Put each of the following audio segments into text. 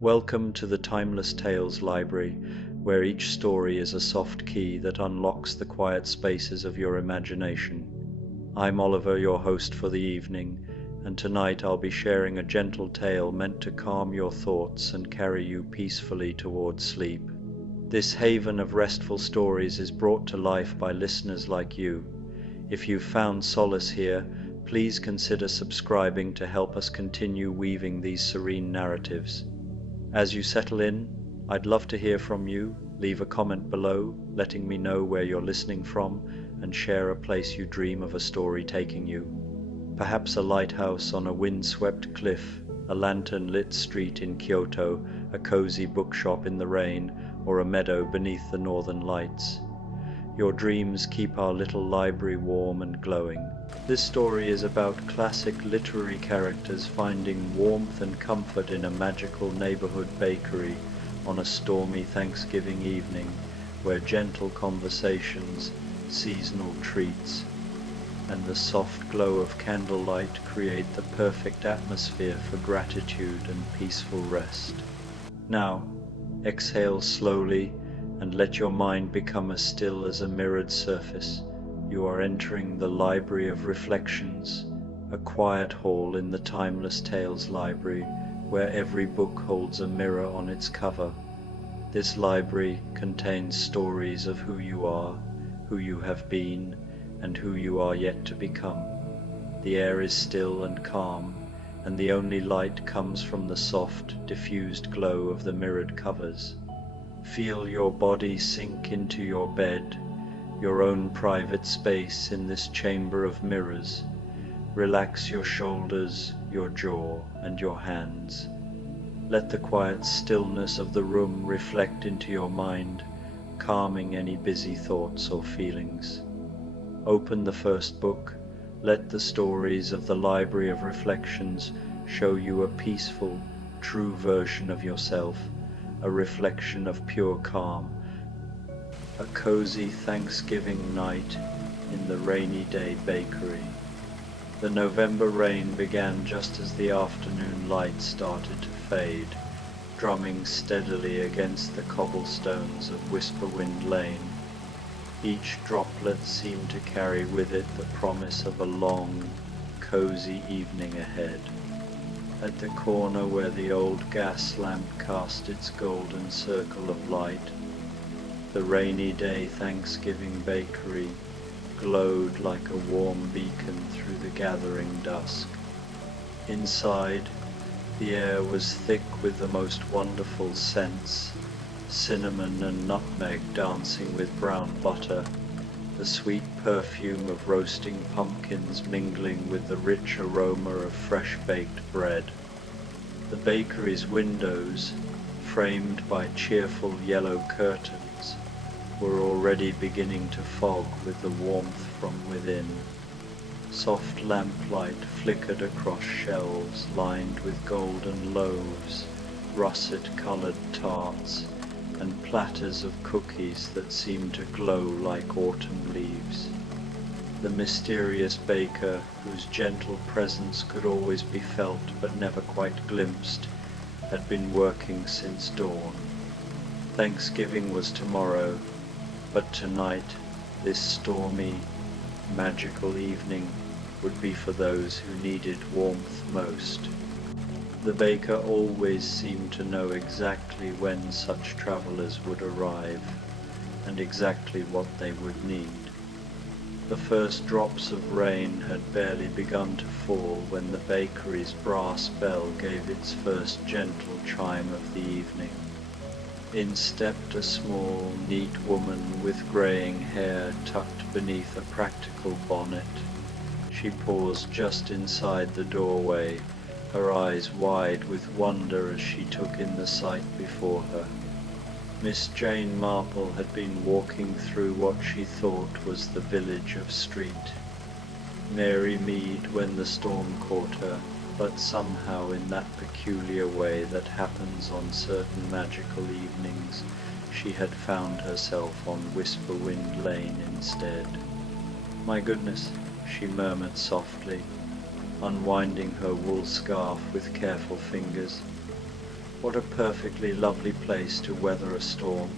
Welcome to the Timeless Tales Library, where each story is a soft key that unlocks the quiet spaces of your imagination. I'm Oliver, your host for the evening, and tonight I'll be sharing a gentle tale meant to calm your thoughts and carry you peacefully towards sleep. This haven of restful stories is brought to life by listeners like you. If you've found solace here, please consider subscribing to help us continue weaving these serene narratives. As you settle in, I'd love to hear from you. Leave a comment below, letting me know where you're listening from, and share a place you dream of a story taking you. Perhaps a lighthouse on a windswept cliff, a lantern-lit street in Kyoto, a cozy bookshop in the rain, or a meadow beneath the northern lights. Your dreams keep our little library warm and glowing. This story is about classic literary characters finding warmth and comfort in a magical neighborhood bakery on a stormy Thanksgiving evening, where gentle conversations, seasonal treats, and the soft glow of candlelight create the perfect atmosphere for gratitude and peaceful rest. Now, exhale slowly and let your mind become as still as a mirrored surface. You are entering the Library of Reflections, a quiet hall in the Timeless Tales Library, where every book holds a mirror on its cover. This library contains stories of who you are, who you have been, and who you are yet to become. The air is still and calm, and the only light comes from the soft, diffused glow of the mirrored covers. Feel your body sink into your bed, your own private space in this chamber of mirrors. Relax your shoulders, your jaw, and your hands. Let the quiet stillness of the room reflect into your mind, calming any busy thoughts or feelings. Open the first book. Let the stories of the Library of Reflections show you a peaceful, true version of yourself, a reflection of pure calm. A cozy Thanksgiving night in the rainy day bakery. The November rain began just as the afternoon light started to fade, drumming steadily against the cobblestones of Whisperwind Lane. Each droplet seemed to carry with it the promise of a long, cozy evening ahead. At the corner where the old gas lamp cast its golden circle of light, the rainy day Thanksgiving bakery glowed like a warm beacon through the gathering dusk. Inside, the air was thick with the most wonderful scents, cinnamon and nutmeg dancing with brown butter, the sweet perfume of roasting pumpkins mingling with the rich aroma of fresh-baked bread. The bakery's windows, framed by cheerful yellow curtains, were already beginning to fog with the warmth from within. Soft lamplight flickered across shelves lined with golden loaves, russet-colored tarts, and platters of cookies that seemed to glow like autumn leaves. The mysterious baker, whose gentle presence could always be felt but never quite glimpsed, had been working since dawn. Thanksgiving was tomorrow, but tonight, this stormy, magical evening, would be for those who needed warmth most. The baker always seemed to know exactly when such travelers would arrive, and exactly what they would need. The first drops of rain had barely begun to fall when the bakery's brass bell gave its first gentle chime of the evening. In stepped a small, neat woman with graying hair tucked beneath a practical bonnet. She paused just inside the doorway, her eyes wide with wonder as she took in the sight before her. Miss Jane Marple had been walking through what she thought was the village of Street. Mary Mead when the storm caught her, but somehow in that peculiar way that happens on certain magical evenings, she had found herself on Whisperwind Lane instead. "My goodness," she murmured softly, unwinding her wool scarf with careful fingers. What a perfectly lovely place to weather a storm.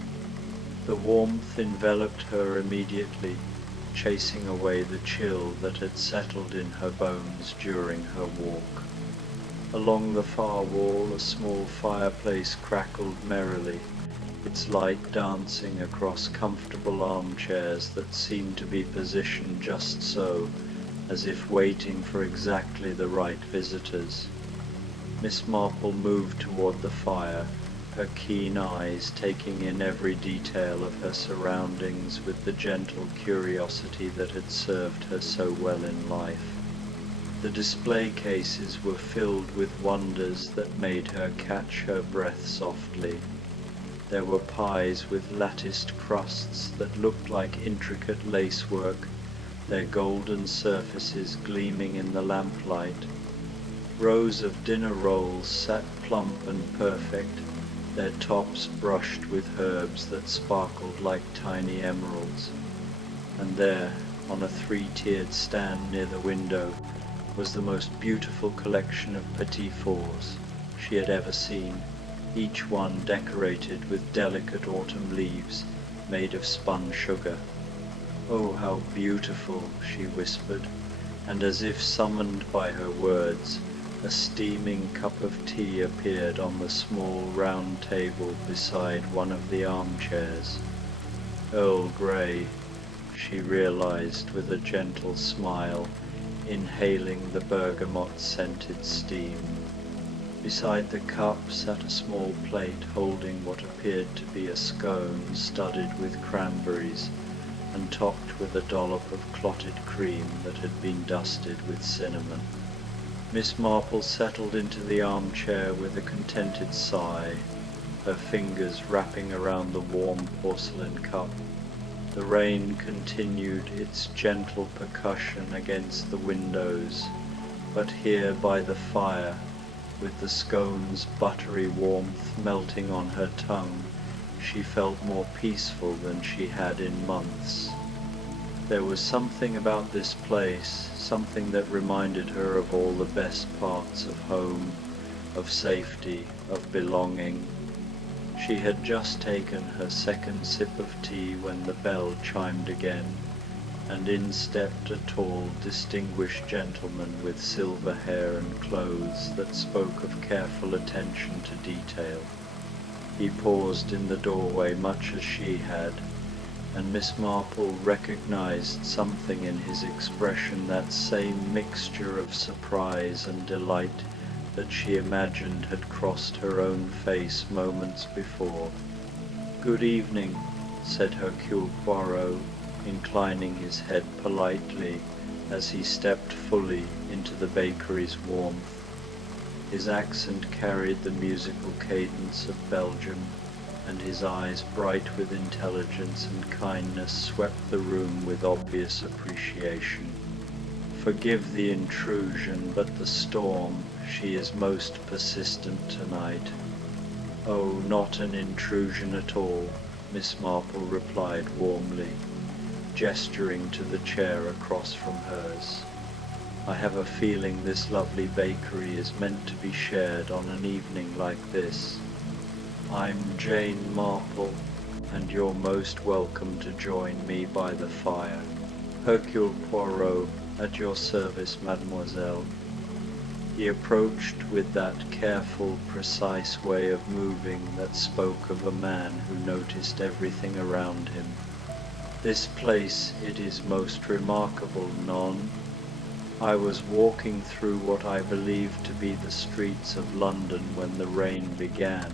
The warmth enveloped her immediately, chasing away the chill that had settled in her bones during her walk. Along the far wall a small fireplace crackled merrily, its light dancing across comfortable armchairs that seemed to be positioned just so, as if waiting for exactly the right visitors. Miss Marple moved toward the fire, her keen eyes taking in every detail of her surroundings with the gentle curiosity that had served her so well in life. The display cases were filled with wonders that made her catch her breath softly. There were pies with latticed crusts that looked like intricate lacework, their golden surfaces gleaming in the lamplight. Rows of dinner rolls sat plump and perfect, their tops brushed with herbs that sparkled like tiny emeralds. And there, on a three-tiered stand near the window, was the most beautiful collection of petits fours she had ever seen, each one decorated with delicate autumn leaves made of spun sugar. "Oh, how beautiful," she whispered, and as if summoned by her words, a steaming cup of tea appeared on the small round table beside one of the armchairs. Earl Grey, she realized with a gentle smile, inhaling the bergamot-scented steam. Beside the cup sat a small plate holding what appeared to be a scone studded with cranberries and topped with a dollop of clotted cream that had been dusted with cinnamon. Miss Marple settled into the armchair with a contented sigh, her fingers wrapping around the warm porcelain cup. The rain continued its gentle percussion against the windows, but here by the fire, with the scone's buttery warmth melting on her tongue, she felt more peaceful than she had in months. There was something about this place, something that reminded her of all the best parts of home, of safety, of belonging. She had just taken her second sip of tea when the bell chimed again, and in stepped a tall, distinguished gentleman with silver hair and clothes that spoke of careful attention to detail. He paused in the doorway much as she had, and Miss Marple recognized something in his expression, that same mixture of surprise and delight that she imagined had crossed her own face moments before. "Good evening," said Hercule Poirot, inclining his head politely as he stepped fully into the bakery's warmth. His accent carried the musical cadence of Belgium, and his eyes, bright with intelligence and kindness, swept the room with obvious appreciation. "Forgive the intrusion, but the storm, she is most persistent tonight." "Oh, not an intrusion at all," Miss Marple replied warmly, gesturing to the chair across from hers. "I have a feeling this lovely bakery is meant to be shared on an evening like this. I'm Jane Marple, and you're most welcome to join me by the fire. Hercule Poirot, at your service, mademoiselle." He approached with that careful, precise way of moving that spoke of a man who noticed everything around him. "This place, it is most remarkable, non? I was walking through what I believed to be the streets of London when the rain began,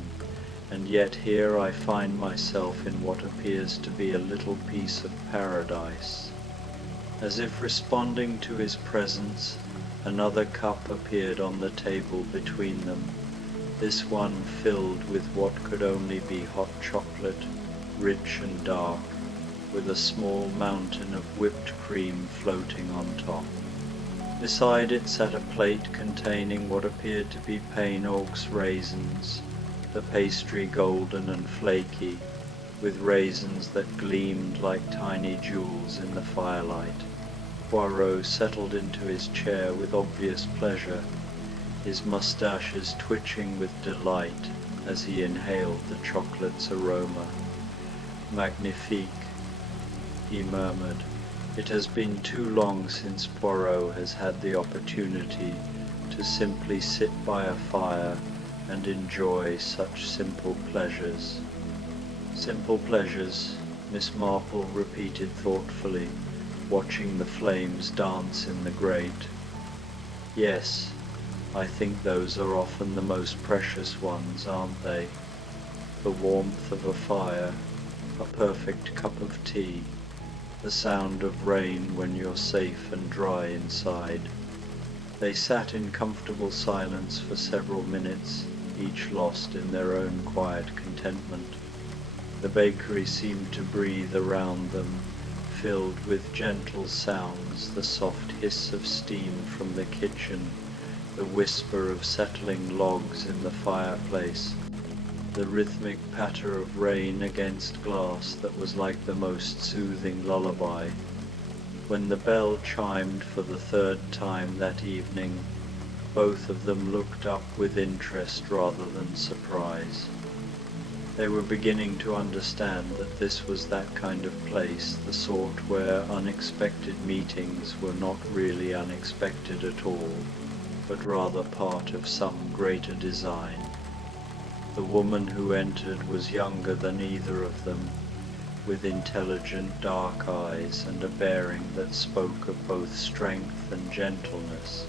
and yet here I find myself in what appears to be a little piece of paradise." As if responding to his presence, another cup appeared on the table between them, this one filled with what could only be hot chocolate, rich and dark, with a small mountain of whipped cream floating on top. Beside it sat a plate containing what appeared to be Pain-Aug's raisins, the pastry golden and flaky, with raisins that gleamed like tiny jewels in the firelight. Poirot settled into his chair with obvious pleasure, his moustaches twitching with delight, as he inhaled the chocolate's aroma. "Magnifique," he murmured. It has been too long since Poirot has had the opportunity to simply sit by a fire and enjoy such simple pleasures. "Simple pleasures," Miss Marple repeated thoughtfully, watching the flames dance in the grate. "Yes, I think those are often the most precious ones, aren't they? The warmth of a fire, a perfect cup of tea, the sound of rain when you're safe and dry inside." They sat in comfortable silence for several minutes, each lost in their own quiet contentment. The bakery seemed to breathe around them, filled with gentle sounds, the soft hiss of steam from the kitchen, the whisper of settling logs in the fireplace, the rhythmic patter of rain against glass that was like the most soothing lullaby. When the bell chimed for the third time that evening, both of them looked up with interest rather than surprise. They were beginning to understand that this was that kind of place, the sort where unexpected meetings were not really unexpected at all, but rather part of some greater design. The woman who entered was younger than either of them, with intelligent dark eyes and a bearing that spoke of both strength and gentleness.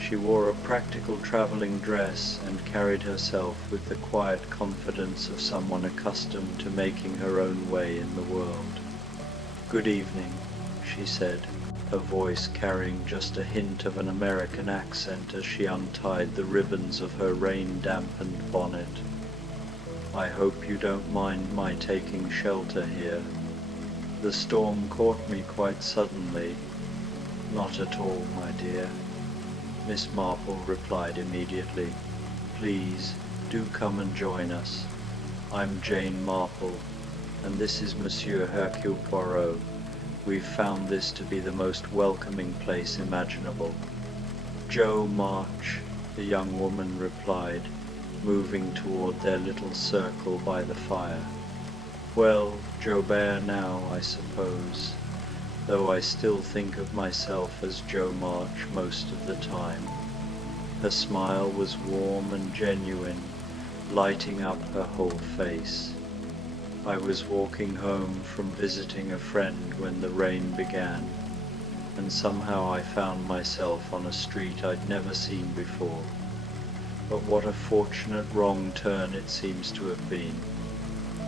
She wore a practical travelling dress and carried herself with the quiet confidence of someone accustomed to making her own way in the world. "Good evening," she said, her voice carrying just a hint of an American accent as she untied the ribbons of her rain-dampened bonnet. "I hope you don't mind my taking shelter here. The storm caught me quite suddenly." "Not at all, my dear," Miss Marple replied immediately. "Please, do come and join us. I'm Jane Marple, and this is Monsieur Hercule Poirot. We've found this to be the most welcoming place imaginable." "Joe March," the young woman replied, moving toward their little circle by the fire. "Well, Jobert now, I suppose, though I still think of myself as Joe March most of the time." Her smile was warm and genuine, lighting up her whole face. "I was walking home from visiting a friend when the rain began, and somehow I found myself on a street I'd never seen before. But what a fortunate wrong turn it seems to have been."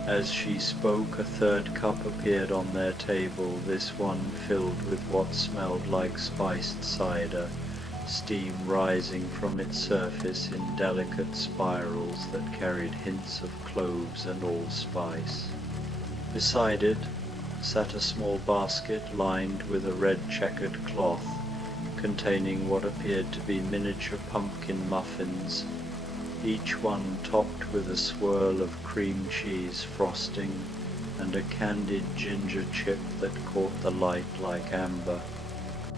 As she spoke, a third cup appeared on their table, this one filled with what smelled like spiced cider, steam rising from its surface in delicate spirals that carried hints of cloves and allspice. Beside it sat a small basket lined with a red checkered cloth, containing what appeared to be miniature pumpkin muffins, each one topped with a swirl of cream cheese frosting and a candied ginger chip that caught the light like amber.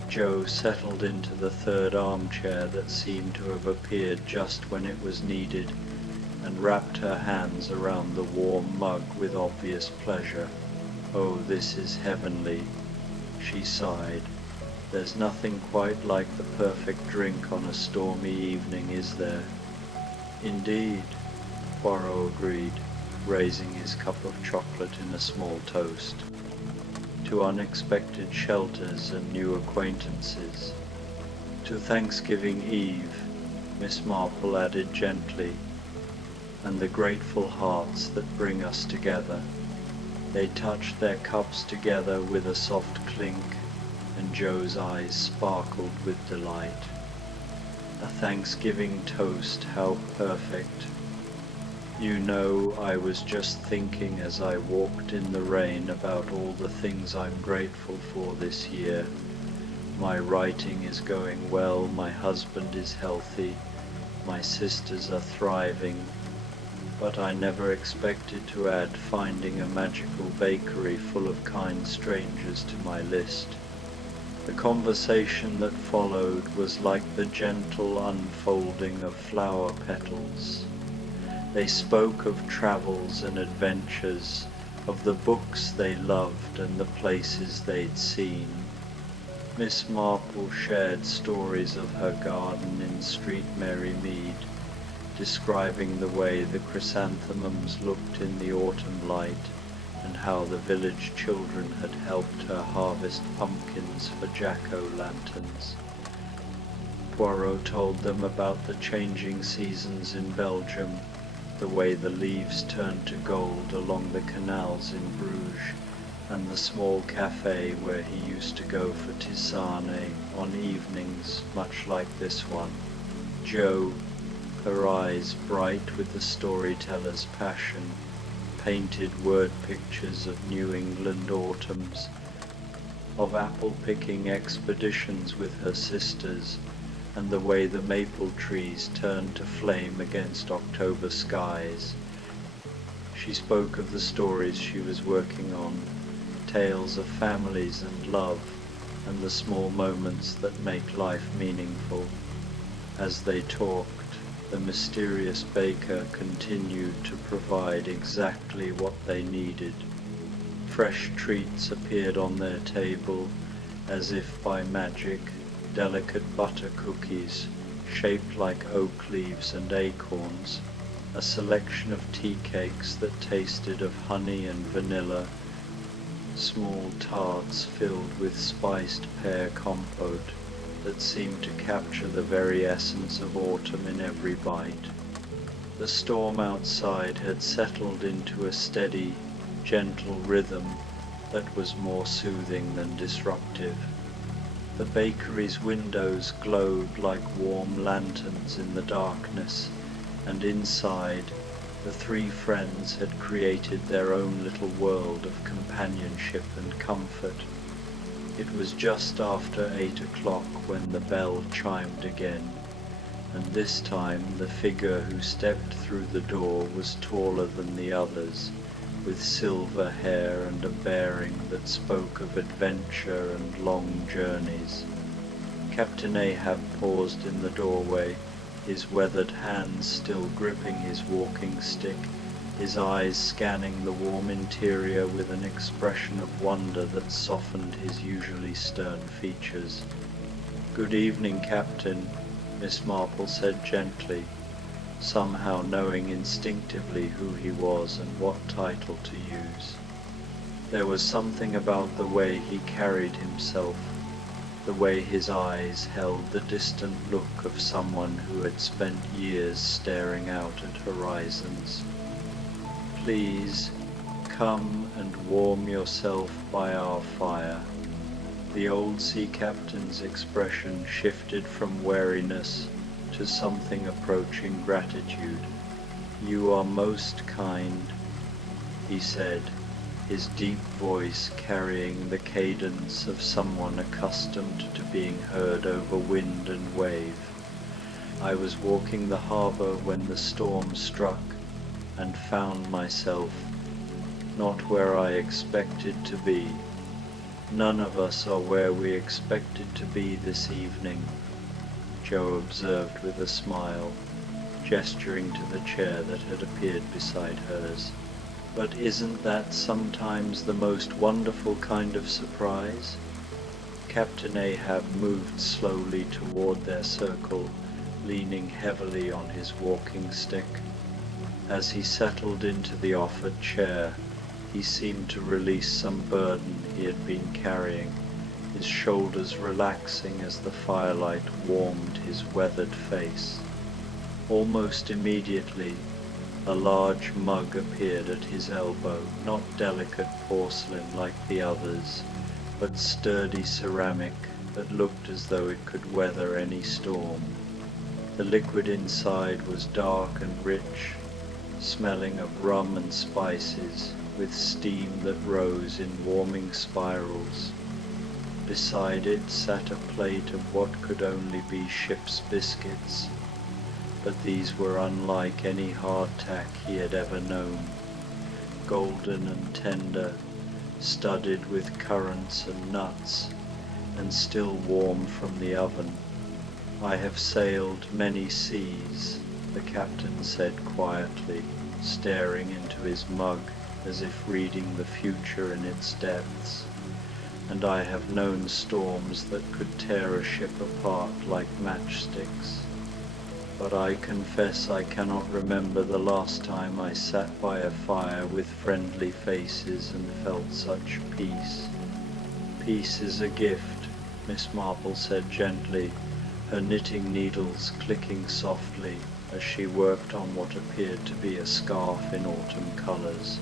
Jo settled into the third armchair that seemed to have appeared just when it was needed, and wrapped her hands around the warm mug with obvious pleasure. "Oh, this is heavenly," she sighed. "There's nothing quite like the perfect drink on a stormy evening, is there?" "Indeed," Poirot agreed, raising his cup of chocolate in a small toast. "To unexpected shelters and new acquaintances. To Thanksgiving Eve," Miss Marple added gently, "and the grateful hearts that bring us together." They touched their cups together with a soft clink, and Jo's eyes sparkled with delight. A Thanksgiving toast, how perfect. "You know, I was just thinking as I walked in the rain about all the things I'm grateful for this year. My writing is going well, my husband is healthy, my sisters are thriving, but I never expected to add finding a magical bakery full of kind strangers to my list." The conversation that followed was like the gentle unfolding of flower petals. They spoke of travels and adventures, of the books they loved and the places they'd seen. Miss Marple shared stories of her garden in Street Mary Mead, describing the way the chrysanthemums looked in the autumn light and how the village children had helped her harvest pumpkins for jack-o'-lanterns. Poirot told them about the changing seasons in Belgium, the way the leaves turned to gold along the canals in Bruges, and the small cafe where he used to go for tisane on evenings much like this one. Jo, her eyes bright with the storyteller's passion, painted word pictures of New England autumns, of apple-picking expeditions with her sisters, and the way the maple trees turned to flame against October skies. She spoke of the stories she was working on, tales of families and love, and the small moments that make life meaningful. As they talked, the mysterious baker continued to provide exactly what they needed. Fresh treats appeared on their table, as if by magic. Delicate butter cookies, shaped like oak leaves and acorns, a selection of tea cakes that tasted of honey and vanilla, small tarts filled with spiced pear compote that seemed to capture the very essence of autumn in every bite. The storm outside had settled into a steady, gentle rhythm that was more soothing than disruptive. The bakery's windows glowed like warm lanterns in the darkness, and inside, the three friends had created their own little world of companionship and comfort. It was just after 8 o'clock when the bell chimed again, and this time the figure who stepped through the door was taller than the others, with silver hair and a bearing that spoke of adventure and long journeys. Captain Ahab paused in the doorway, his weathered hands still gripping his walking stick, his eyes scanning the warm interior with an expression of wonder that softened his usually stern features. "Good evening, Captain," Miss Marple said gently, somehow knowing instinctively who he was and what title to use. There was something about the way he carried himself, the way his eyes held the distant look of someone who had spent years staring out at horizons. "Please, come and warm yourself by our fire." The old sea captain's expression shifted from wariness to something approaching gratitude. "You are most kind," he said, his deep voice carrying the cadence of someone accustomed to being heard over wind and wave. "I was walking the harbor when the storm struck, and found myself not where I expected to be. None of us are where we expected to be this evening," Jo observed with a smile, gesturing to the chair that had appeared beside hers. "But isn't that sometimes the most wonderful kind of surprise?" Captain Ahab moved slowly toward their circle, leaning heavily on his walking stick. As he settled into the offered chair, he seemed to release some burden he had been carrying, his shoulders relaxing as the firelight warmed his weathered face. Almost immediately, a large mug appeared at his elbow, not delicate porcelain like the others, but sturdy ceramic that looked as though it could weather any storm. The liquid inside was dark and rich, smelling of rum and spices, with steam that rose in warming spirals. Beside it sat a plate of what could only be ship's biscuits, but these were unlike any hardtack he had ever known, golden and tender, studded with currants and nuts, and still warm from the oven. "I have sailed many seas," the captain said quietly, staring into his mug as if reading the future in its depths. And I have known storms that could tear a ship apart like matchsticks. But I confess I cannot remember the last time I sat by a fire with friendly faces and felt such peace. Peace is a gift, Miss Marple said gently, her knitting needles clicking softly as she worked on what appeared to be a scarf in autumn colours.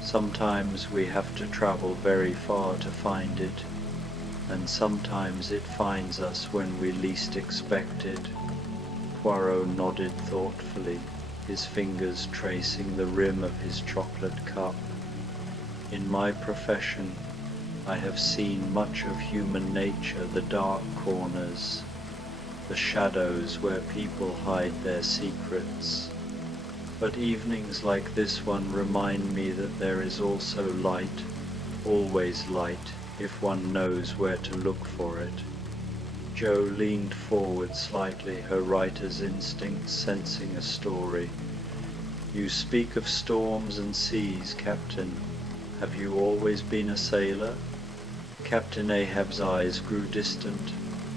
Sometimes we have to travel very far to find it, and sometimes it finds us when we least expect it. Poirot nodded thoughtfully, his fingers tracing the rim of his chocolate cup. In my profession, I have seen much of human nature, the dark corners, the shadows where people hide their secrets. But evenings like this one remind me that there is also light, always light, if one knows where to look for it. Jo leaned forward slightly, her writer's instinct sensing a story. You speak of storms and seas, Captain. Have you always been a sailor? Captain Ahab's eyes grew distant,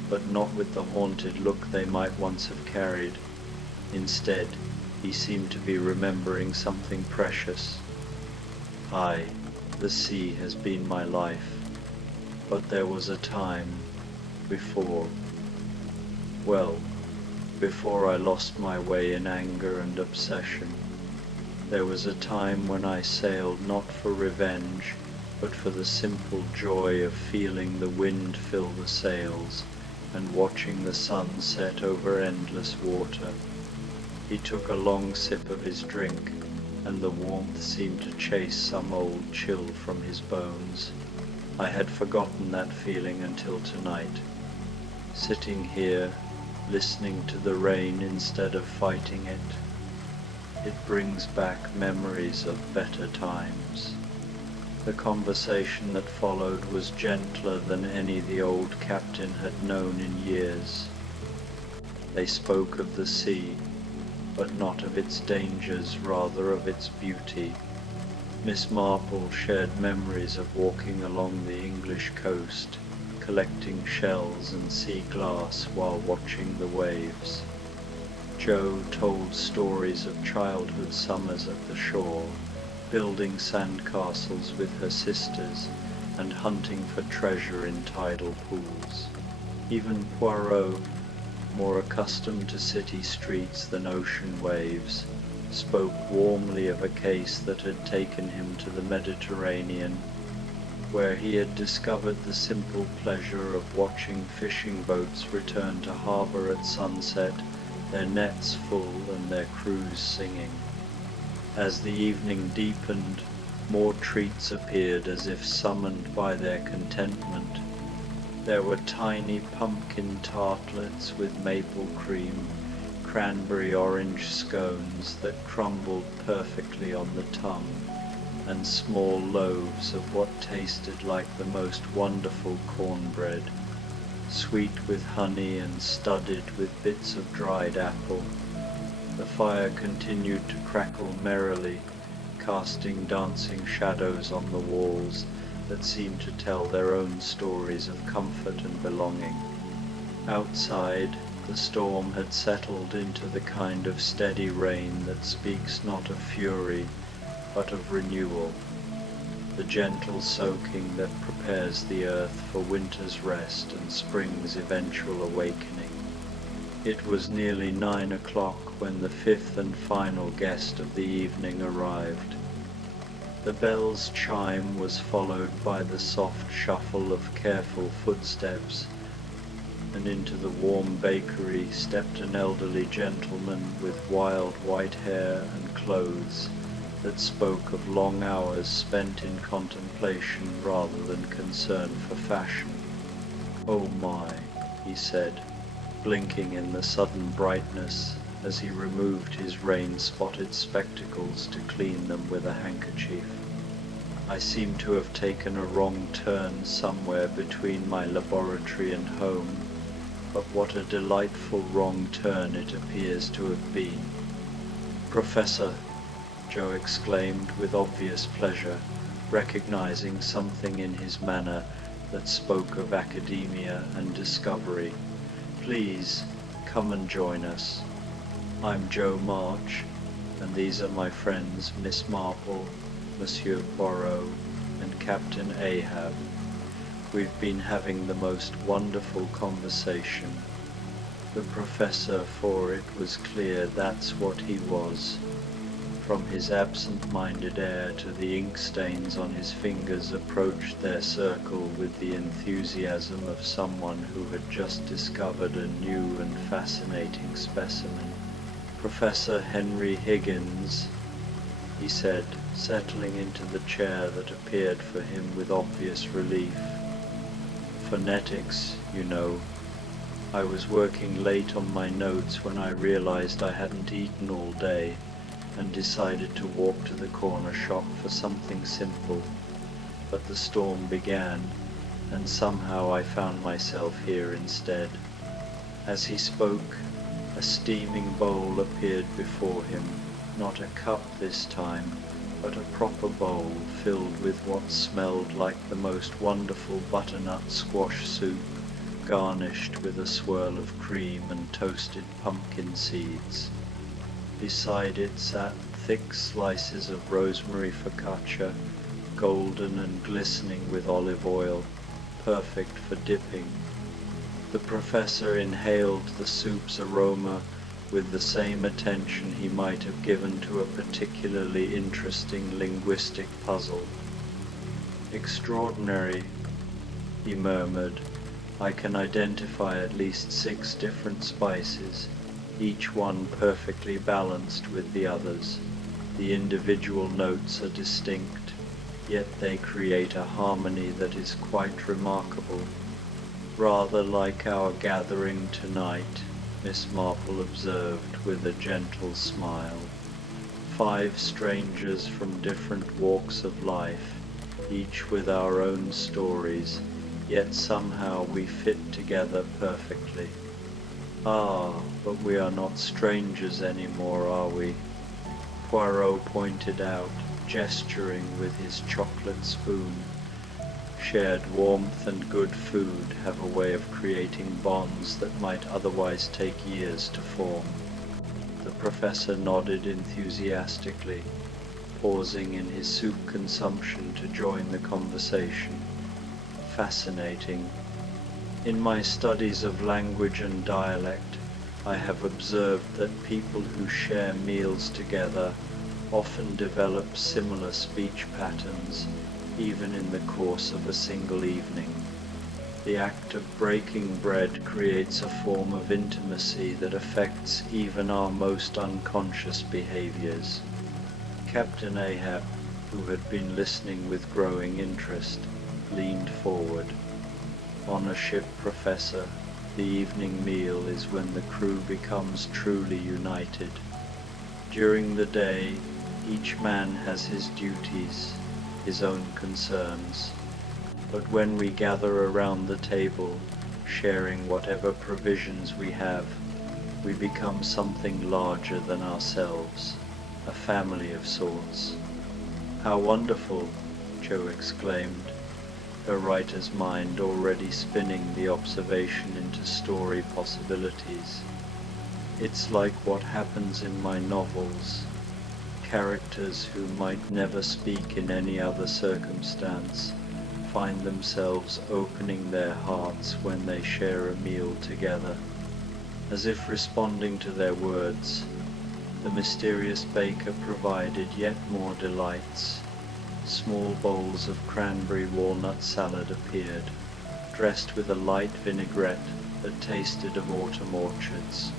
but not with the haunted look they might once have carried. Instead, he seemed to be remembering something precious. Aye, the sea has been my life, but there was a time before. Well, before I lost my way in anger and obsession. There was a time when I sailed not for revenge, but for the simple joy of feeling the wind fill the sails and watching the sun set over endless water. He took a long sip of his drink, and the warmth seemed to chase some old chill from his bones. I had forgotten that feeling until tonight. Sitting here, listening to the rain instead of fighting it, it brings back memories of better times. The conversation that followed was gentler than any the old captain had known in years. They spoke of the sea, but not of its dangers, rather of its beauty. Miss Marple shared memories of walking along the English coast, collecting shells and sea glass while watching the waves. Jo told stories of childhood summers at the shore, building sandcastles with her sisters and hunting for treasure in tidal pools. Even Poirot, more accustomed to city streets than ocean waves, spoke warmly of a case that had taken him to the Mediterranean, where he had discovered the simple pleasure of watching fishing boats return to harbour at sunset, their nets full and their crews singing. As the evening deepened, more treats appeared as if summoned by their contentment. There were tiny pumpkin tartlets with maple cream, cranberry orange scones that crumbled perfectly on the tongue, and small loaves of what tasted like the most wonderful cornbread, sweet with honey and studded with bits of dried apple. The fire continued to crackle merrily, casting dancing shadows on the walls that seemed to tell their own stories of comfort and belonging. Outside, the storm had settled into the kind of steady rain that speaks not of fury, but of renewal, the gentle soaking that prepares the earth for winter's rest and spring's eventual awakening. It was nearly 9 o'clock when the fifth and final guest of the evening arrived. The bell's chime was followed by the soft shuffle of careful footsteps, and into the warm bakery stepped an elderly gentleman with wild white hair and clothes that spoke of long hours spent in contemplation rather than concern for fashion. "Oh my," he said, blinking in the sudden brightness as he removed his rain-spotted spectacles to clean them with a handkerchief. "I seem to have taken a wrong turn somewhere between my laboratory and home. but what a delightful wrong turn it appears to have been. "Professor," Joe exclaimed with obvious pleasure, recognizing something in his manner that spoke of academia and discovery, "please come and join us. I'm Joe March, and these are my friends Miss Marple, Monsieur Poirot, and Captain Ahab. We've been having the most wonderful conversation." The professor, for it was clear that's what he was. From his absent-minded air to the ink stains on his fingers, approached their circle with the enthusiasm of someone who had just discovered a new and fascinating specimen. "Professor Henry Higgins," he said, settling into the chair that appeared for him with obvious relief. "Phonetics, you know. I was working late on my notes when I realized I hadn't eaten all day, and decided to walk to the corner shop for something simple. But the storm began, and somehow I found myself here instead." As he spoke, a steaming bowl appeared before him, not a cup this time, but a proper bowl filled with what smelled like the most wonderful butternut squash soup, garnished with a swirl of cream and toasted pumpkin seeds. Beside it sat thick slices of rosemary focaccia, golden and glistening with olive oil, perfect for dipping. The professor inhaled the soup's aroma with the same attention he might have given to a particularly interesting linguistic puzzle. "Extraordinary," he murmured. "I can identify at least 6 different spices, each one perfectly balanced with the others. The individual notes are distinct, yet they create a harmony that is quite remarkable. Rather like our gathering tonight," Miss Marple observed with a gentle smile. 5 strangers from different walks of life, each with our own stories, yet somehow we fit together perfectly. Ah, but we are not strangers anymore, are we?" Poirot pointed out, gesturing with his chocolate spoon. Shared warmth and good food have a way of creating bonds that might otherwise take years to form. The professor nodded enthusiastically, pausing in his soup consumption to join the conversation. "Fascinating. In my studies of language and dialect, I have observed that people who share meals together often develop similar speech patterns, even in the course of a single evening. The act of breaking bread creates a form of intimacy that affects even our most unconscious behaviors." Captain Ahab, who had been listening with growing interest, leaned forward. "On a ship, Professor, the evening meal is when the crew becomes truly united. During the day, each man has his duties, his own concerns. But when we gather around the table, sharing whatever provisions we have, we become something larger than ourselves, a family of sorts." "How wonderful!" Joe exclaimed, her writer's mind already spinning the observation into story possibilities. "It's like what happens in my novels. Characters who might never speak in any other circumstance find themselves opening their hearts when they share a meal together. As if responding to their words, the mysterious baker provided yet more delights. Small bowls of cranberry walnut salad appeared, dressed with a light vinaigrette that tasted of autumn orchards.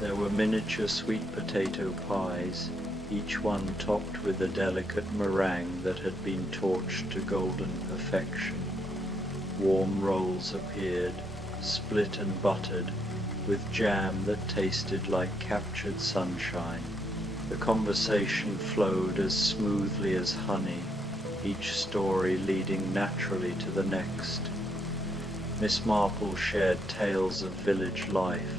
There were miniature sweet potato pies, each one topped with a delicate meringue that had been torched to golden perfection. Warm rolls appeared, split and buttered, with jam that tasted like captured sunshine. The conversation flowed as smoothly as honey, each story leading naturally to the next. Miss Marple shared tales of village life,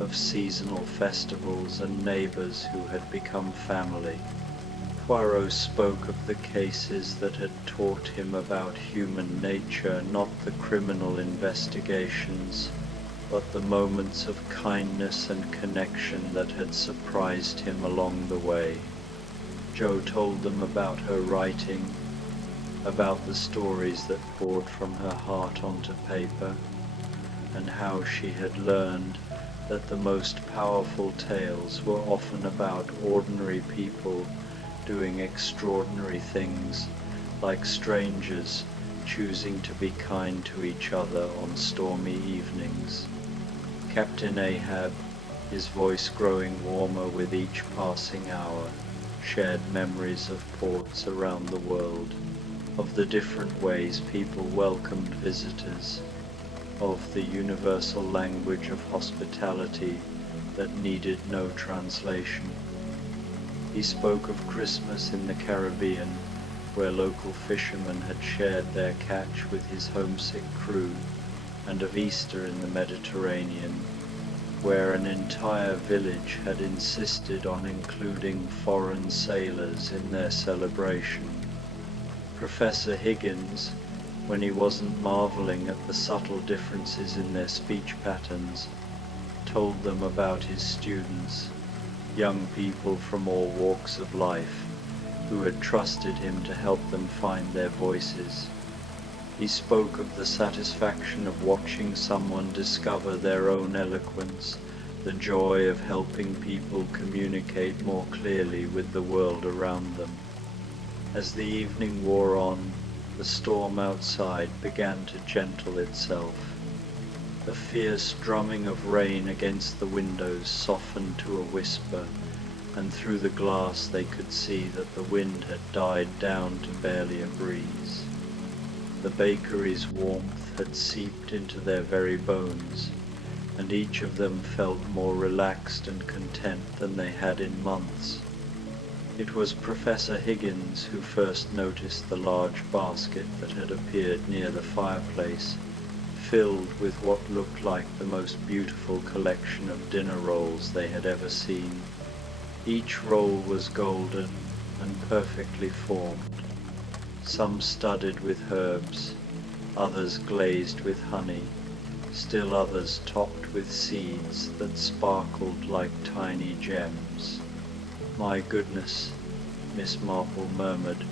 of seasonal festivals and neighbours who had become family. Poirot spoke of the cases that had taught him about human nature, not the criminal investigations, but the moments of kindness and connection that had surprised him along the way. Jo told them about her writing, about the stories that poured from her heart onto paper, and how she had learned that the most powerful tales were often about ordinary people doing extraordinary things, like strangers choosing to be kind to each other on stormy evenings. Captain Ahab, his voice growing warmer with each passing hour, shared memories of ports around the world, of the different ways people welcomed visitors, of the universal language of hospitality that needed no translation. He spoke of Christmas in the Caribbean, where local fishermen had shared their catch with his homesick crew, and of Easter in the Mediterranean, where an entire village had insisted on including foreign sailors in their celebration. Professor Higgins, when he wasn't marveling at the subtle differences in their speech patterns, told them about his students, young people from all walks of life, who had trusted him to help them find their voices. He spoke of the satisfaction of watching someone discover their own eloquence, the joy of helping people communicate more clearly with the world around them. As the evening wore on, the storm outside began to gentle itself. The fierce drumming of rain against the windows softened to a whisper, and through the glass they could see that the wind had died down to barely a breeze. The bakery's warmth had seeped into their very bones, and each of them felt more relaxed and content than they had in months. It was Professor Higgins who first noticed the large basket that had appeared near the fireplace, filled with what looked like the most beautiful collection of dinner rolls they had ever seen. Each roll was golden and perfectly formed, some studded with herbs, others glazed with honey, still others topped with seeds that sparkled like tiny gems. "My goodness," Miss Marple murmured,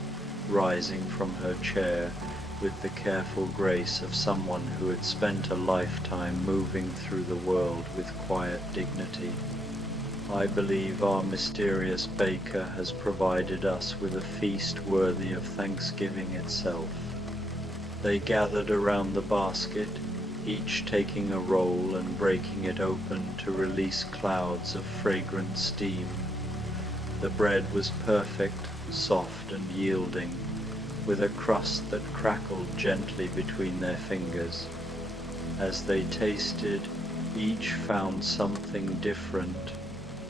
rising from her chair with the careful grace of someone who had spent a lifetime moving through the world with quiet dignity. "I believe our mysterious baker has provided us with a feast worthy of Thanksgiving itself." They gathered around the basket, each taking a roll and breaking it open to release clouds of fragrant steam. The bread was perfect, soft and yielding, with a crust that crackled gently between their fingers. As they tasted, each found something different.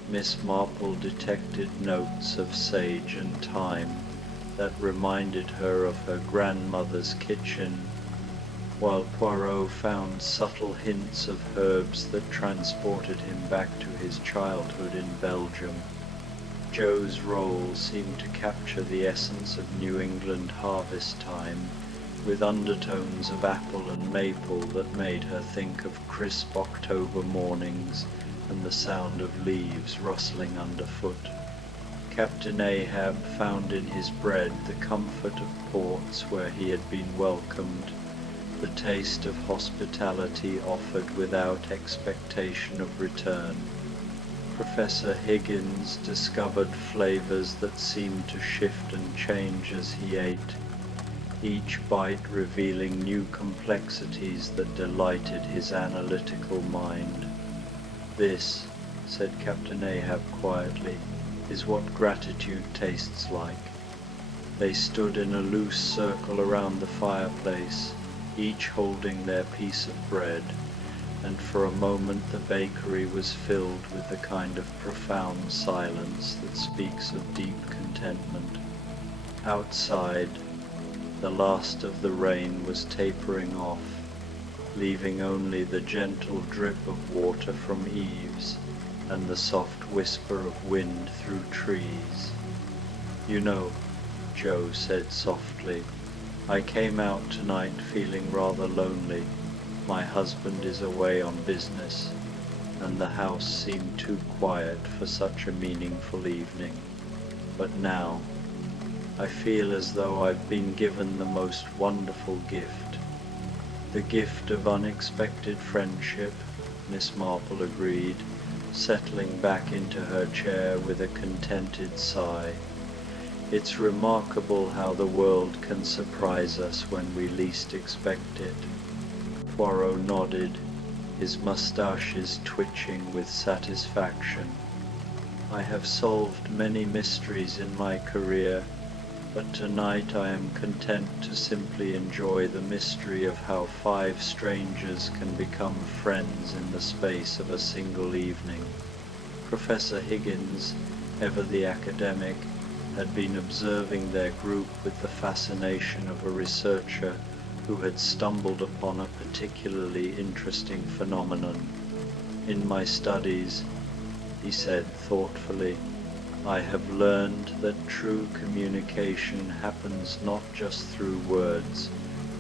Miss Marple detected notes of sage and thyme that reminded her of her grandmother's kitchen, while Poirot found subtle hints of herbs that transported him back to his childhood in Belgium. Jo's roll seemed to capture the essence of New England harvest time, with undertones of apple and maple that made her think of crisp October mornings and the sound of leaves rustling underfoot. Captain Ahab found in his bread the comfort of ports where he had been welcomed, the taste of hospitality offered without expectation of return. Professor Higgins discovered flavors that seemed to shift and change as he ate, each bite revealing new complexities that delighted his analytical mind. "This," said Captain Ahab quietly, "is what gratitude tastes like." They stood in a loose circle around the fireplace, each holding their piece of bread, and for a moment the bakery was filled with the kind of profound silence that speaks of deep contentment. Outside, the last of the rain was tapering off, leaving only the gentle drip of water from eaves and the soft whisper of wind through trees. "You know," Joe said softly, "I came out tonight feeling rather lonely. My husband is away on business, and the house seemed too quiet for such a meaningful evening. But now, I feel as though I've been given the most wonderful gift." "The gift of unexpected friendship," Miss Marple agreed, settling back into her chair with a contented sigh. "It's remarkable how the world can surprise us when we least expect it." Poirot nodded, his moustaches twitching with satisfaction. "I have solved many mysteries in my career, but tonight I am content to simply enjoy the mystery of how 5 strangers can become friends in the space of a single evening." Professor Higgins, ever the academic, had been observing their group with the fascination of a researcher who had stumbled upon a particularly interesting phenomenon. "In my studies," he said thoughtfully, "I have learned that true communication happens not just through words,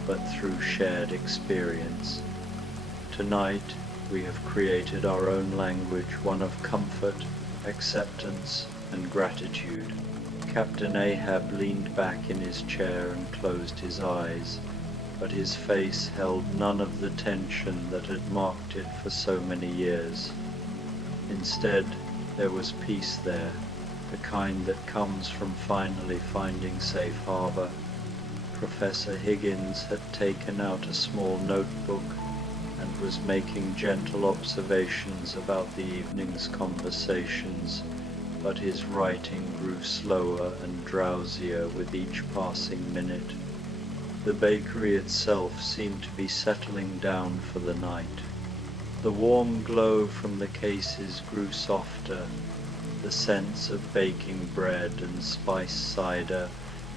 but through shared experience. Tonight we have created our own language, one of comfort, acceptance, and gratitude." Captain Ahab leaned back in his chair and closed his eyes, but his face held none of the tension that had marked it for so many years. Instead, there was peace there, the kind that comes from finally finding safe harbor. Professor Higgins had taken out a small notebook and was making gentle observations about the evening's conversations, but his writing grew slower and drowsier with each passing minute. The bakery itself seemed to be settling down for the night. The warm glow from the cases grew softer, the scents of baking bread and spiced cider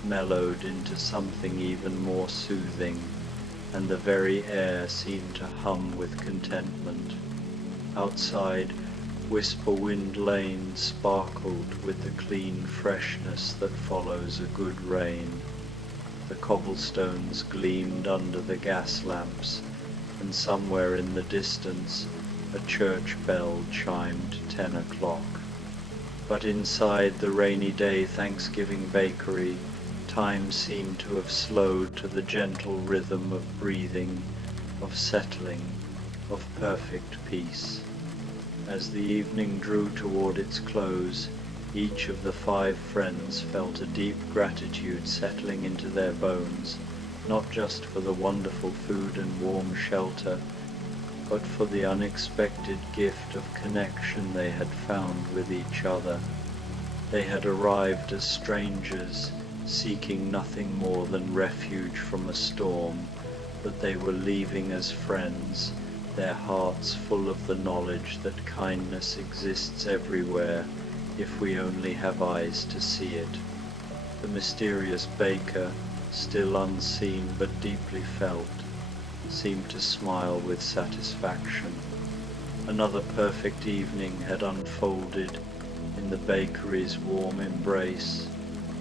mellowed into something even more soothing, and the very air seemed to hum with contentment. Outside, Whisperwind Lane sparkled with the clean freshness that follows a good rain. The cobblestones gleamed under the gas lamps, and somewhere in the distance a church bell chimed 10 o'clock. But inside the rainy day Thanksgiving bakery, time seemed to have slowed to the gentle rhythm of breathing, of settling, of perfect peace. As the evening drew toward its close, each of the 5 friends felt a deep gratitude settling into their bones, not just for the wonderful food and warm shelter, but for the unexpected gift of connection they had found with each other. They had arrived as strangers, seeking nothing more than refuge from a storm, but they were leaving as friends, their hearts full of the knowledge that kindness exists everywhere if we only have eyes to see it. The mysterious baker, still unseen but deeply felt, seemed to smile with satisfaction. Another perfect evening had unfolded in the bakery's warm embrace.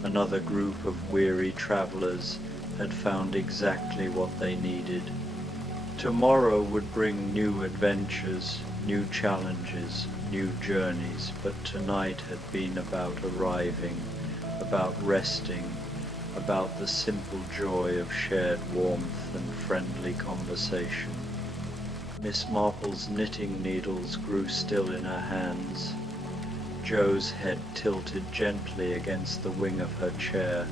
Another group of weary travelers had found exactly what they needed. Tomorrow would bring new adventures, new challenges, new journeys, but tonight had been about arriving, about resting, about the simple joy of shared warmth and friendly conversation. Miss Marple's knitting needles grew still in her hands. Jo's head tilted gently against the wing of her chair.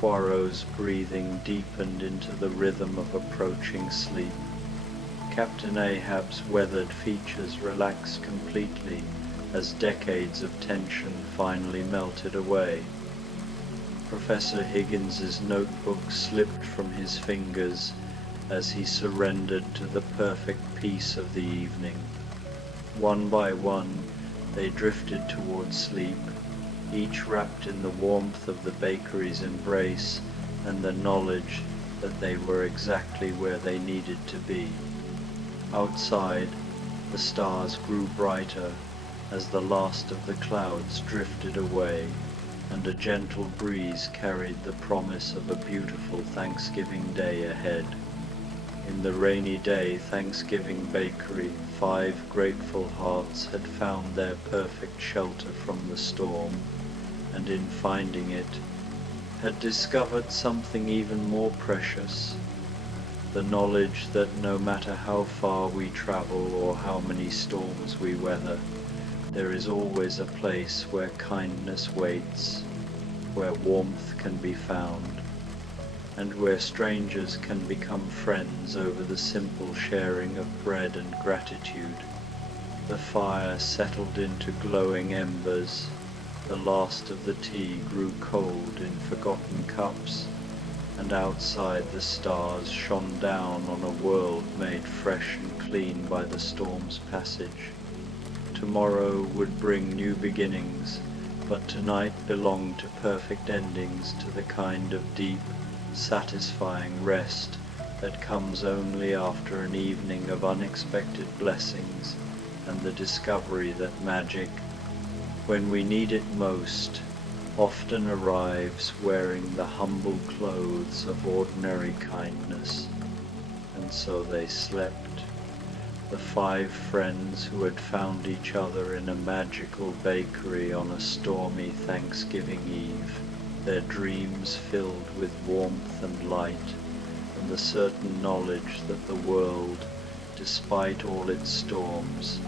Poirot's breathing deepened into the rhythm of approaching sleep. Captain Ahab's weathered features relaxed completely as decades of tension finally melted away. Professor Higgins's notebook slipped from his fingers as he surrendered to the perfect peace of the evening. One by one, they drifted toward sleep, each wrapped in the warmth of the bakery's embrace and the knowledge that they were exactly where they needed to be. Outside, the stars grew brighter as the last of the clouds drifted away, and a gentle breeze carried the promise of a beautiful Thanksgiving Day ahead. In the rainy day Thanksgiving bakery, 5 grateful hearts had found their perfect shelter from the storm, and in finding it, had discovered something even more precious, the knowledge that no matter how far we travel or how many storms we weather, there is always a place where kindness waits, where warmth can be found, and where strangers can become friends over the simple sharing of bread and gratitude. The fire settled into glowing embers, the last of the tea grew cold in forgotten cups, and outside the stars shone down on a world made fresh and clean by the storm's passage. Tomorrow would bring new beginnings, but tonight belonged to perfect endings, to the kind of deep, satisfying rest that comes only after an evening of unexpected blessings and the discovery that magic, when we need it most, often arrives wearing the humble clothes of ordinary kindness. And so they slept, the 5 friends who had found each other in a magical bakery on a stormy Thanksgiving Eve, their dreams filled with warmth and light, and the certain knowledge that the world, despite all its storms,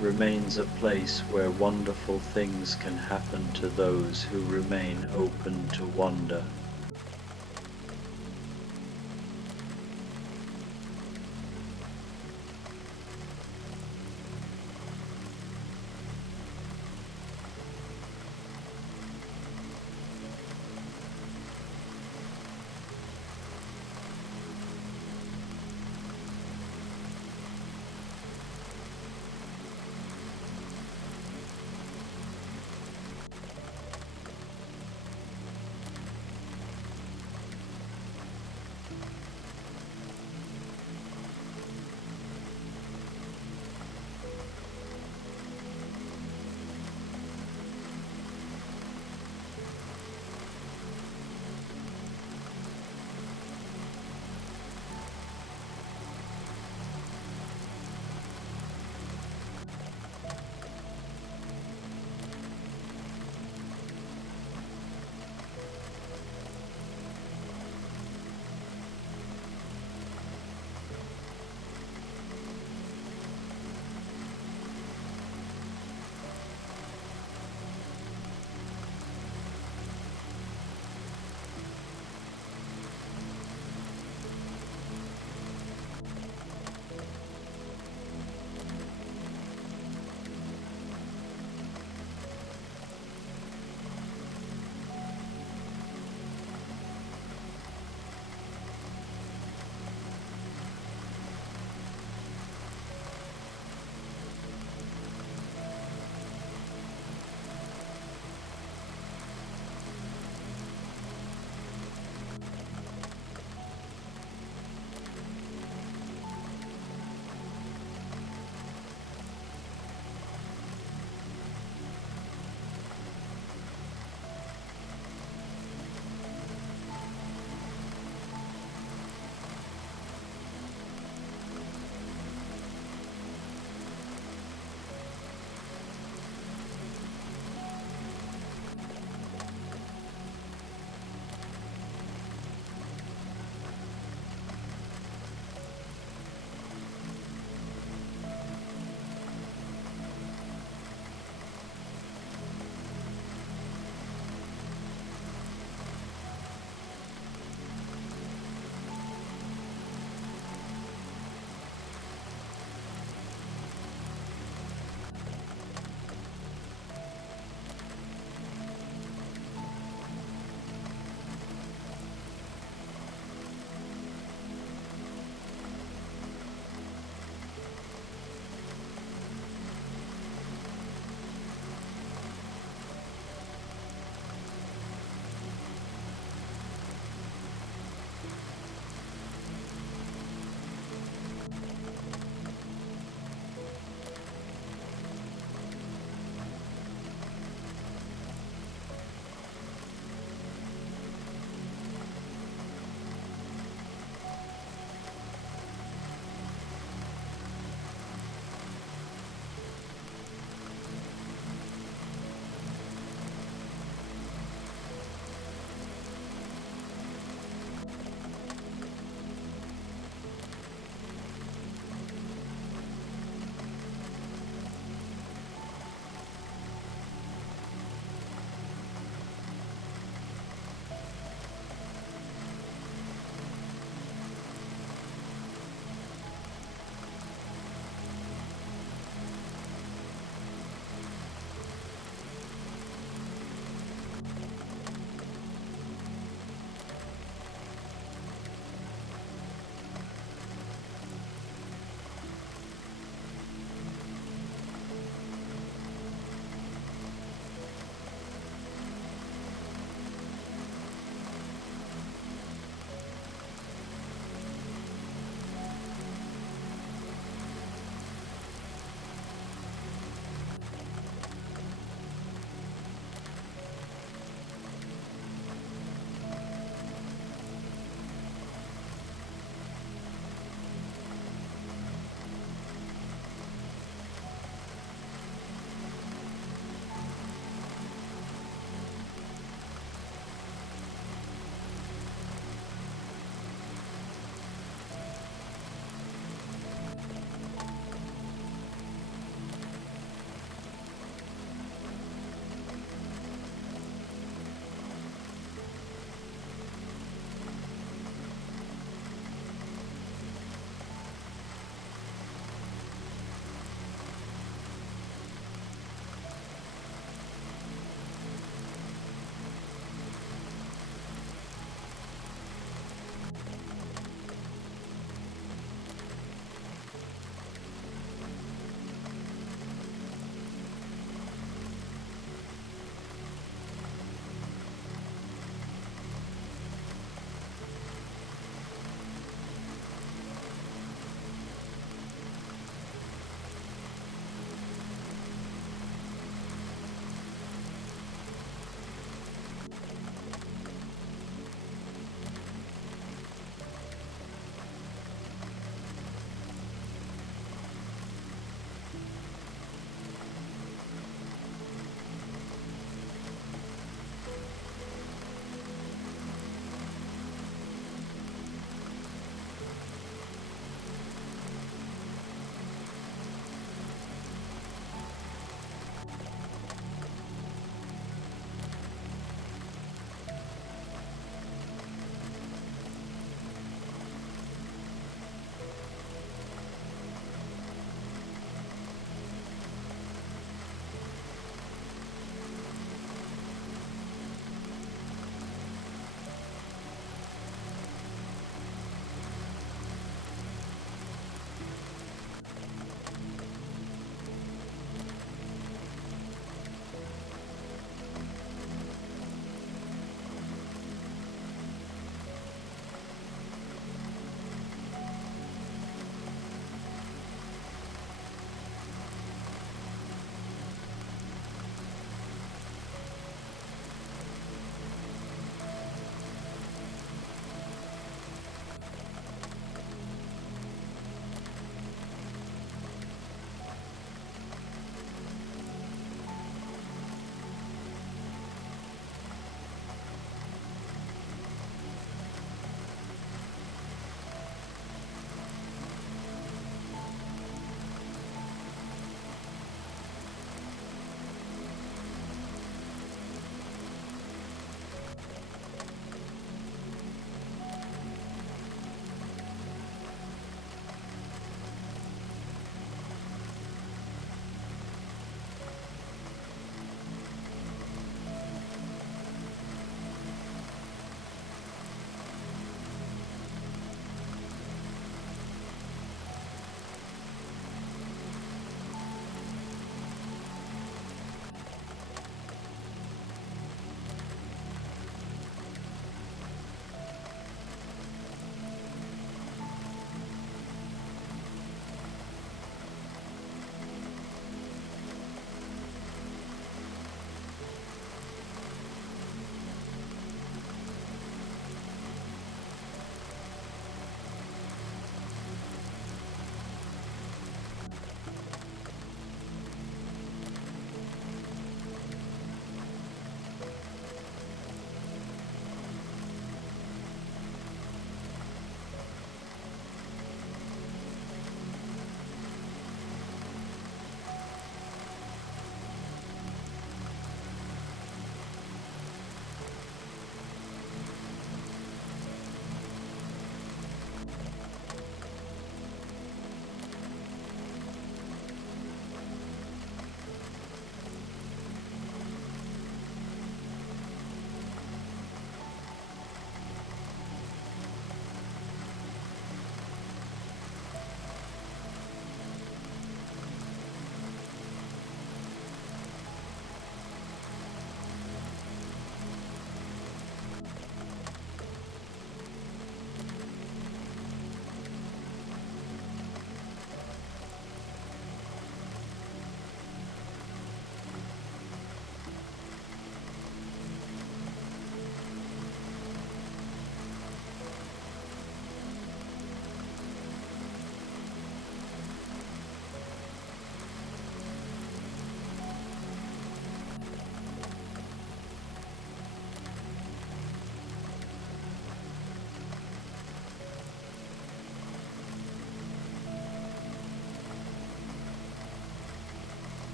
remains a place where wonderful things can happen to those who remain open to wonder.